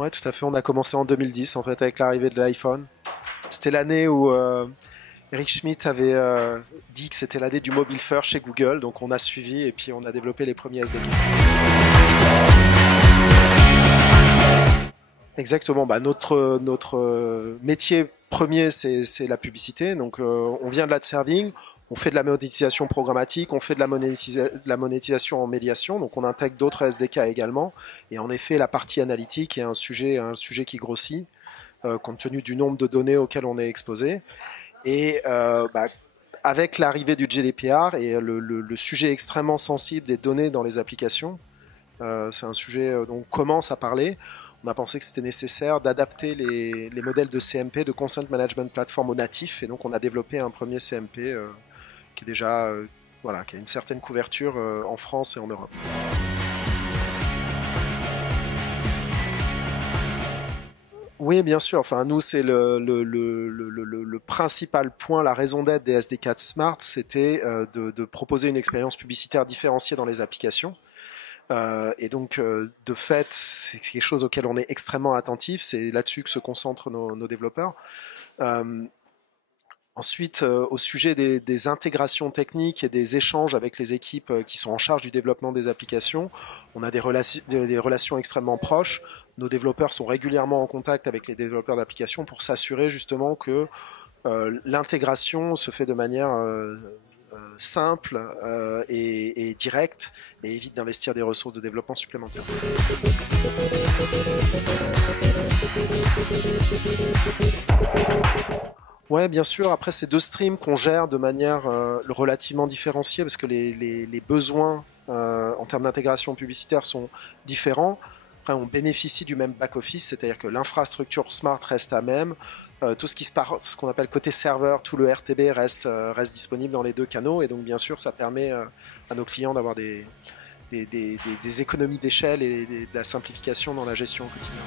Ouais, tout à fait. On a commencé en 2010 en fait avec l'arrivée de l'iPhone. C'était l'année où Eric Schmidt avait dit que c'était l'année du mobile first chez Google, donc on a suivi et puis on a développé les premiers SDK. Exactement. Bah, notre métier premier, c'est la publicité. Donc, on vient de l'ad-serving, on fait de la monétisation programmatique, on fait de la monétisation en médiation. Donc, on intègre d'autres SDK également. Et en effet, la partie analytique est un sujet qui grossit compte tenu du nombre de données auxquelles on est exposé. Et avec l'arrivée du GDPR et le sujet extrêmement sensible des données dans les applications, c'est un sujet dont on commence à parler. On a pensé que c'était nécessaire d'adapter les modèles de CMP, de Consent Management Platform, au natif. Et donc, on a développé un premier CMP qui est déjà, voilà, qui a une certaine couverture en France et en Europe. Oui, bien sûr. Enfin, nous, c'est le principal point, la raison d'être des SD4 Smart, c'était de proposer une expérience publicitaire différenciée dans les applications. Et donc, de fait, c'est quelque chose auquel on est extrêmement attentif. C'est là-dessus que se concentrent nos développeurs. Euh, Ensuite, au sujet des intégrations techniques et des échanges avec les équipes qui sont en charge du développement des applications, on a des relations extrêmement proches. Nos développeurs sont régulièrement en contact avec les développeurs d'applications pour s'assurer justement que l'intégration se fait de manière simple et directe et évite d'investir des ressources de développement supplémentaires. Ouais, bien sûr. Après, c'est deux streams qu'on gère de manière relativement différenciée parce que les besoins en termes d'intégration publicitaire sont différents. Après, on bénéficie du même back-office, c'est-à-dire que l'infrastructure Smart reste la même. Tout ce ce qu'on appelle côté serveur, tout le RTB reste disponible dans les deux canaux. Et donc, bien sûr, ça permet à nos clients d'avoir des économies d'échelle et de la simplification dans la gestion au quotidien.